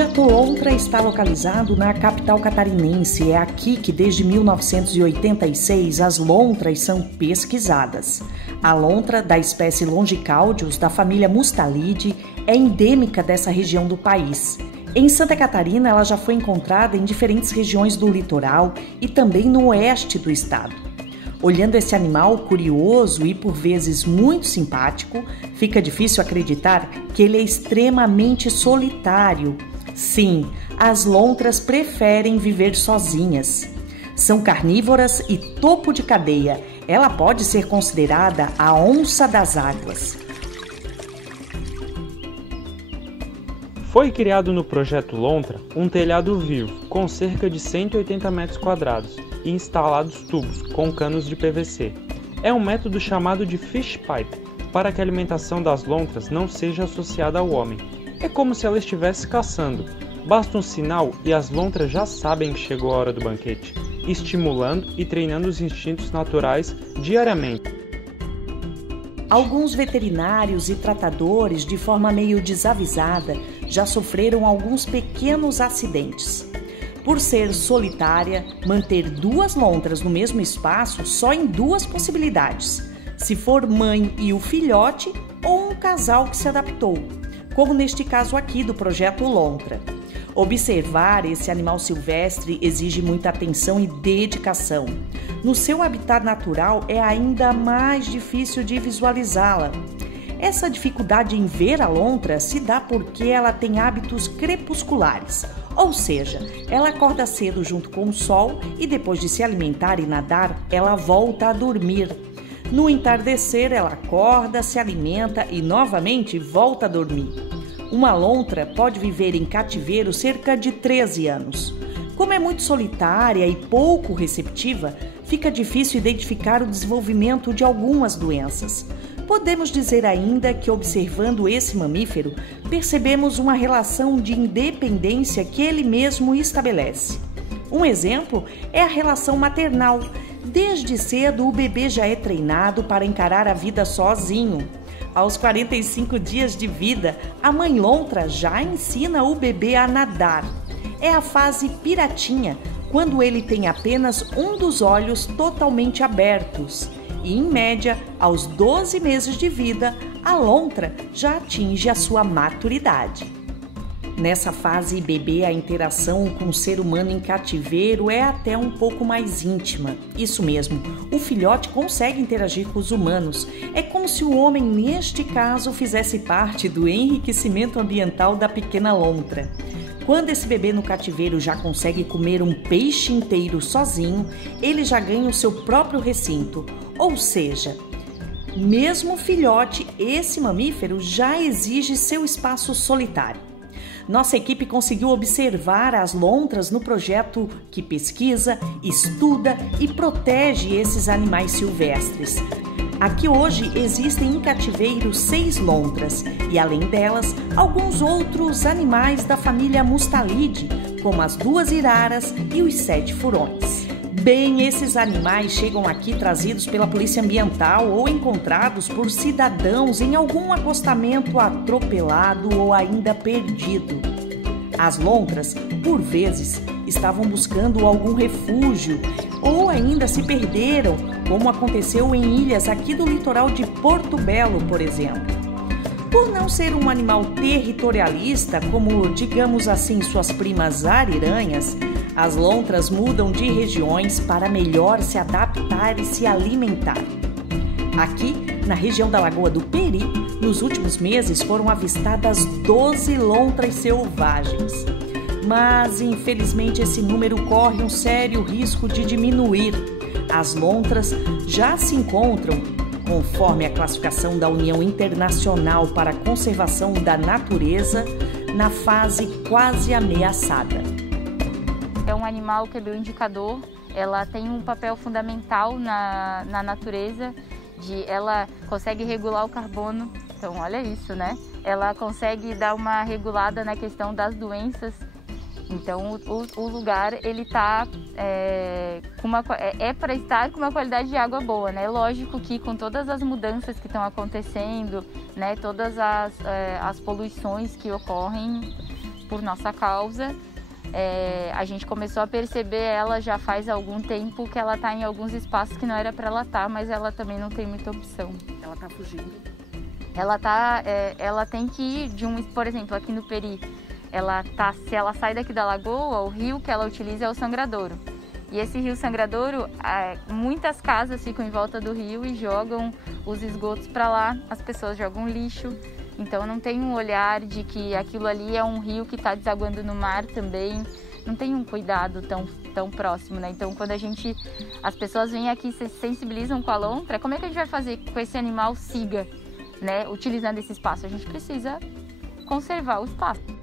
projeto Lontra está localizado na capital catarinense. É aqui que, desde 1986, as lontras são pesquisadas. A lontra, da espécie Longicaudius, da família Mustalidae, é endêmica dessa região do país. Em Santa Catarina, ela já foi encontrada em diferentes regiões do litoral e também no oeste do estado. Olhando esse animal curioso e por vezes muito simpático, fica difícil acreditar que ele é extremamente solitário. Sim, as lontras preferem viver sozinhas. São carnívoras e topo de cadeia. Ela pode ser considerada a onça das águas. Foi criado no projeto Lontra um telhado vivo com cerca de 180 metros quadrados e instalados tubos com canos de PVC. É um método chamado de fish pipe para que a alimentação das lontras não seja associada ao homem. É como se ela estivesse caçando. Basta um sinal e as lontras já sabem que chegou a hora do banquete, estimulando e treinando os instintos naturais diariamente. Alguns veterinários e tratadores, de forma meio desavisada, já sofreram alguns pequenos acidentes. Por ser solitária, manter duas lontras no mesmo espaço só em duas possibilidades: se for mãe e o filhote ou um casal que se adaptou, como neste caso aqui do projeto Lontra. Observar esse animal silvestre exige muita atenção e dedicação. No seu habitat natural é ainda mais difícil de visualizá-la. Essa dificuldade em ver a lontra se dá porque ela tem hábitos crepusculares, ou seja, ela acorda cedo junto com o sol e depois de se alimentar e nadar, ela volta a dormir. No entardecer, ela acorda, se alimenta e novamente volta a dormir. Uma lontra pode viver em cativeiro cerca de 13 anos. Como é muito solitária e pouco receptiva, fica difícil identificar o desenvolvimento de algumas doenças. Podemos dizer ainda que, observando esse mamífero, percebemos uma relação de independência que ele mesmo estabelece. Um exemplo é a relação maternal. Desde cedo, o bebê já é treinado para encarar a vida sozinho. Aos 45 dias de vida, a mãe lontra já ensina o bebê a nadar. É a fase piratinha, quando ele tem apenas um dos olhos totalmente abertos. E, em média, aos 12 meses de vida, a lontra já atinge a sua maturidade. Nessa fase bebê, a interação com o ser humano em cativeiro é até um pouco mais íntima. Isso mesmo, o filhote consegue interagir com os humanos. É como se o homem, neste caso, fizesse parte do enriquecimento ambiental da pequena lontra. Quando esse bebê no cativeiro já consegue comer um peixe inteiro sozinho, ele já ganha o seu próprio recinto. Ou seja, mesmo filhote, esse mamífero já exige seu espaço solitário. Nossa equipe conseguiu observar as lontras no projeto que pesquisa, estuda e protege esses animais silvestres. Aqui hoje existem em cativeiro 6 lontras e, além delas, alguns outros animais da família Mustalidae, como as 2 iraras e os 7 furões. Bem, esses animais chegam aqui trazidos pela Polícia Ambiental ou encontrados por cidadãos em algum acostamento atropelado ou ainda perdido. As lontras, por vezes, estavam buscando algum refúgio ou ainda se perderam, como aconteceu em ilhas aqui do litoral de Porto Belo, por exemplo. Por não ser um animal territorialista, como, digamos assim, suas primas ariranhas, as lontras mudam de regiões para melhor se adaptar e se alimentar. Aqui, na região da Lagoa do Peri, nos últimos meses foram avistadas 12 lontras selvagens. Mas, infelizmente, esse número corre um sério risco de diminuir. As lontras já se encontram, conforme a classificação da União Internacional para a Conservação da Natureza, na fase quase ameaçada. É um animal que é bioindicador, ela tem um papel fundamental na natureza, ela consegue regular o carbono, então olha isso, né? Ela consegue dar uma regulada na questão das doenças, então o lugar ele tá para estar com uma qualidade de água boa, né? Lógico que com todas as mudanças que estão acontecendo, né? Todas as poluições que ocorrem, por nossa causa. A gente começou a perceber ela já faz algum tempo que ela está em alguns espaços que não era para ela estar, mas ela também não tem muita opção. Ela está fugindo? Ela tem que ir por exemplo, aqui no Peri, se ela sai daqui da lagoa, o rio que ela utiliza é o Sangradouro. E esse rio Sangradouro, muitas casas ficam em volta do rio e jogam os esgotos para lá, as pessoas jogam lixo. Então não tem um olhar de que aquilo ali é um rio que está desaguando no mar também, não tem um cuidado tão próximo, né? Então quando as pessoas vêm aqui e se sensibilizam com a lontra, como é que a gente vai fazer com esse animal siga, né, utilizando esse espaço? A gente precisa conservar o espaço.